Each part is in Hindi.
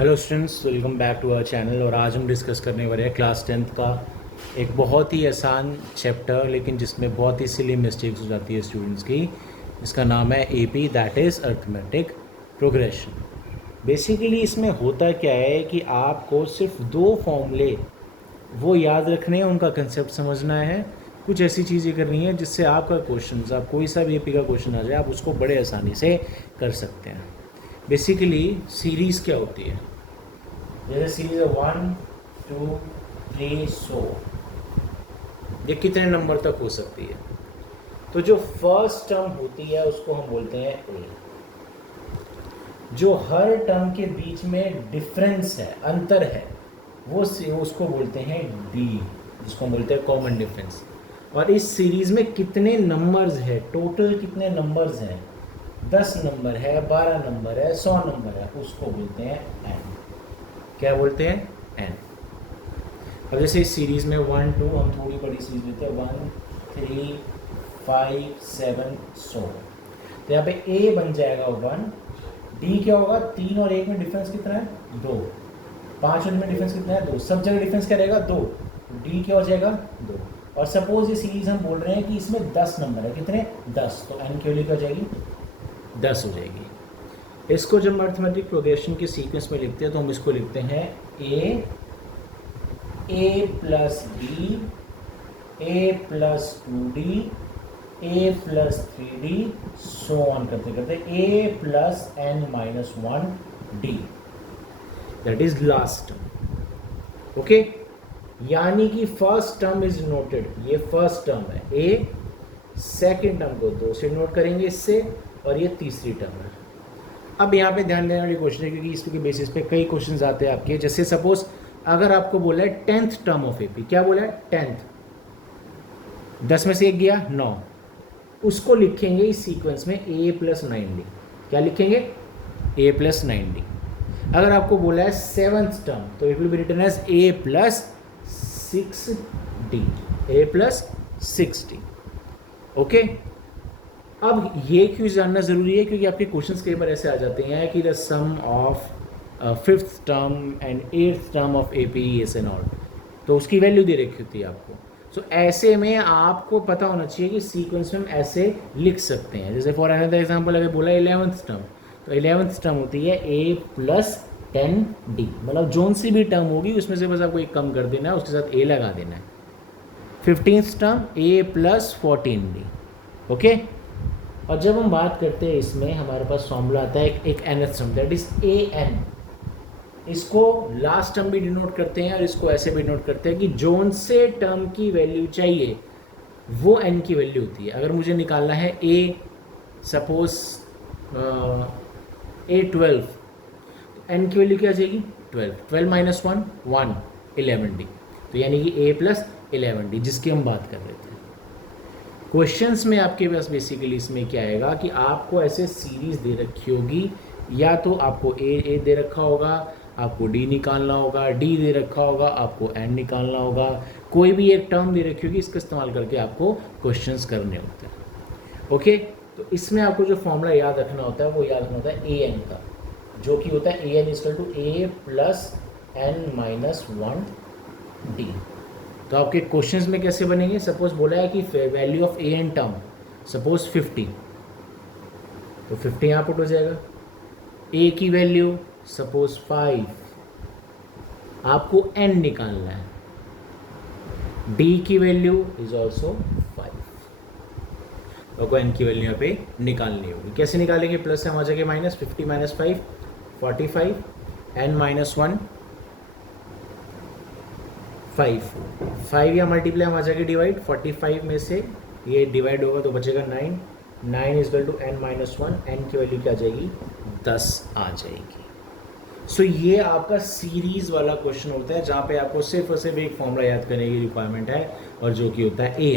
Hello students, welcome back to our channel. और आज हम डिस्कस करने वाले हैं क्लास 10th का एक बहुत ही आसान चैप्टर, लेकिन जिसमें बहुत ही सिली मिस्टेक्स हो जाती है स्टूडेंट्स की। इसका नाम है AP, that is arithmetic progression. Basically इसमें होता क्या है कि आपको सिर्फ दो फॉर्मूले वो याद रखने हैं, उनका कंसेप्ट समझना है, कुछ ऐसी चीज़ें करनी है जिससे आपका क्वेश्चन, आप कोई सा भी एपी का क्वेश्चन आ जाए आप उसको बड़े आसानी से कर सकते हैं। बेसिकली सीरीज़ क्या होती है, जैसे सीरीज है 1 2 3 100, ये कितने नंबर तक हो सकती है। तो जो फर्स्ट टर्म होती है उसको हम बोलते हैं ए। जो हर टर्म के बीच में डिफरेंस है, अंतर है, वो उसको बोलते हैं डी, जिसको हम बोलते हैं कॉमन डिफरेंस। और इस सीरीज में कितने नंबर्स है, टोटल कितने नंबर्स हैं, 10 नंबर है, 12 नंबर है, 100 नंबर है, उसको बोलते हैं एन। क्या बोलते हैं? एन। अब जैसे इस सीरीज में 1 2, हम थोड़ी बड़ी सीरीज लेते हैं 1 3 5 7 100। तो यहाँ पे ए बन जाएगा 1, डी क्या होगा, 3 और 1 में डिफरेंस कितना है, 2, 5 और में डिफरेंस कितना है, 2, सब जगह डिफरेंस क्या रहेगा, 2, डी क्या हो जाएगा, 2। और सपोज ये सीरीज हम बोल रहे हैं कि इसमें 10 नंबर है, कितने, 10, तो एन की वैल्यू क्या हो जाएगी, 10 हो जाएगी। इसको जब हम अर्थमेटिक प्रोग्रेशन के सीक्वेंस में लिखते हैं तो हम इसको लिखते हैं A plus B, A plus 2d, A plus 3d, so on करते करते A plus n minus 1d, that is last term. Okay, यानी कि फर्स्ट टर्म इज नोटेड, ये फर्स्ट टर्म है ए, सेकेंड टर्म को 2 से नोट करेंगे इससे, और ये तीसरी टर्म है। अब यहाँ पे ध्यान देने वाली क्वेश्चन है, क्योंकि इसके बेसिस पे कई क्वेश्चंस आते हैं आपके। जैसे सपोज अगर आपको बोला है 10th टर्म ऑफ एपी, क्या बोला है, 10th, 10 में से एक गया 9, उसको लिखेंगे इस सीक्वेंस में a प्लस 9d। क्या लिखेंगे, a प्लस 9d। अगर आपको बोला है 7th टर्म, तो it will be written as a plus 6d, a plus 6d। Okay, अब ये क्यों जानना ज़रूरी है, क्योंकि आपके क्वेश्चंस कई बार ऐसे आ जाते हैं कि the sum of 5th term and 8th term of AP is n all, तो उसकी वैल्यू दे रखी होती है आपको। सो ऐसे में आपको पता होना चाहिए कि सीक्वेंस में हम ऐसे लिख सकते हैं। जैसे फॉर अनदर एग्जांपल अगर बोला 11th टर्म, तो 11th टर्म होती है a प्लस 10d, मतलब जोन सी भी टर्म होगी उसमें से बस आपको एक कम कर देना है, उसके साथ a लगा देना है। 15th term a plus 14d। Okay, और जब हम बात करते हैं इसमें हमारे पास फॉर्मूला आता है एक nth term, that is a n. इसको लास्ट टर्म भी डिनोट करते हैं और इसको ऐसे भी डिनोट करते हैं कि जोन से टर्म की वैल्यू चाहिए वो n की वैल्यू होती है। अगर मुझे निकालना है a, सपोज a 12, तो n की वैल्यू क्या आ जाएगी, 12, 12 माइनस 1 1, 11d, तो यानी कि a प्लस 11d, जिसकी हम बात कर रहे थे। क्वेश्चंस में आपके पास बेसिकली इसमें क्या आएगा कि आपको ऐसे सीरीज दे रखी होगी, या तो आपको ए दे रखा होगा, आपको डी निकालना होगा, डी दे रखा होगा, आपको एन निकालना होगा, कोई भी एक टर्म दे रखी होगी, इसका इस्तेमाल करके आपको क्वेश्चंस करने होते हैं। ओके, तो इसमें आपको जो फॉर्मूला याद रखना होता है वो याद रखना होता है ए एन का, जो कि होता है A N equal to A plus N minus 1d। तो आपके क्वेश्चंस में कैसे बनेंगे, सपोज बोला है कि value of a n term suppose 50, तो 50 यहाँ पुट हो जाएगा। ए की वैल्यू सपोज 5, आपको एन निकालना है। डी की वैल्यू इज ऑल्सो 5, आपको एन की वैल्यू यहाँ पे निकालनी होगी। कैसे निकालेंगे, प्लस से हम आ जाएंगे माइनस, 50 माइनस 5 45, एन माइनस 1 5 या मल्टीप्लाई हम आ जाएगी डिवाइड, 45 में से ये डिवाइड होगा तो बचेगा 9, 9 is equal to n minus 1, n की वैल्यू क्या आ जाएगी, 10 आ जाएगी। सो ये आपका सीरीज वाला क्वेश्चन होता है जहाँ पे आपको सिर्फ और सिर्फ एक फॉर्मूला याद करने की रिक्वायरमेंट है, और जो कि होता है A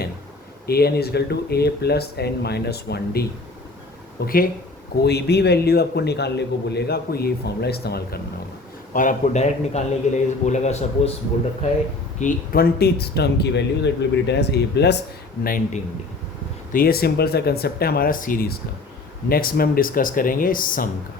N is equal to A plus N minus 1d। Okay, कोई भी वैल्यू आपको निकालने को बोलेगा, आपको ये फॉर्मूला इस्तेमाल करना होगा। और आपको डायरेक्ट निकालने के लिए बोलेगा, सपोज बोल रखा है कि 20th टर्म की value, that will be written as a plus 19d। तो ये सिंपल सा कंसेप्ट है हमारा सीरीज़ का। नेक्स्ट में हम डिस्कस करेंगे सम का।